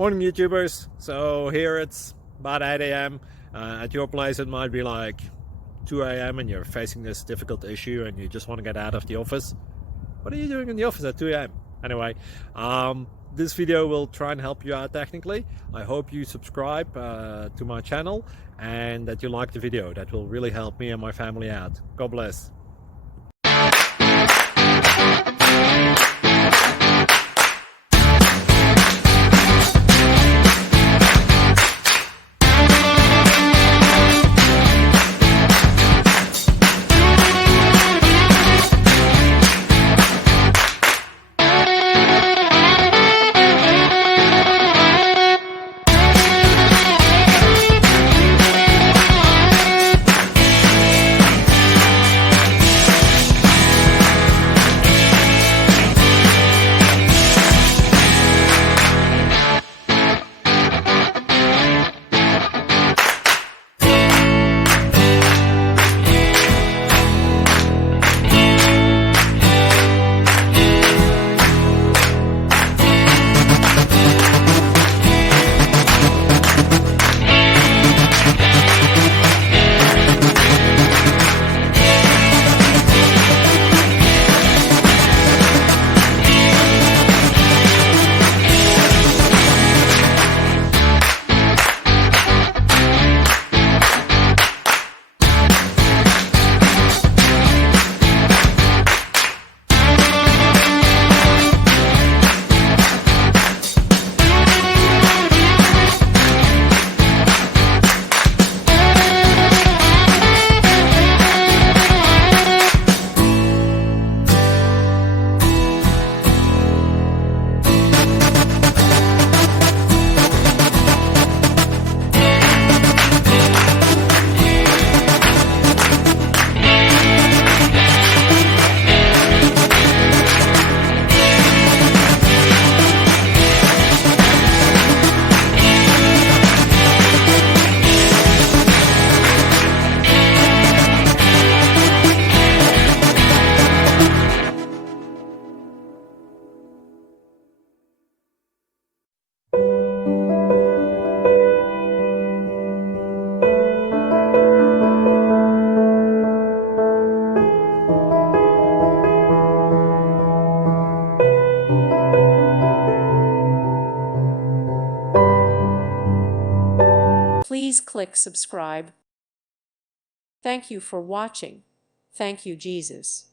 Morning YouTubers. So here it's about 8 a.m. At your place it might be like 2 a.m. and you're facing this difficult issue and you just want to get out of the office. What are you doing in the office at 2 a.m.? Anyway, this video will try and help you out technically. I hope you subscribe to my channel and that you like the video. That will really help me and my family out. God bless. Please click subscribe. Thank you for watching. Thank you, Jesus.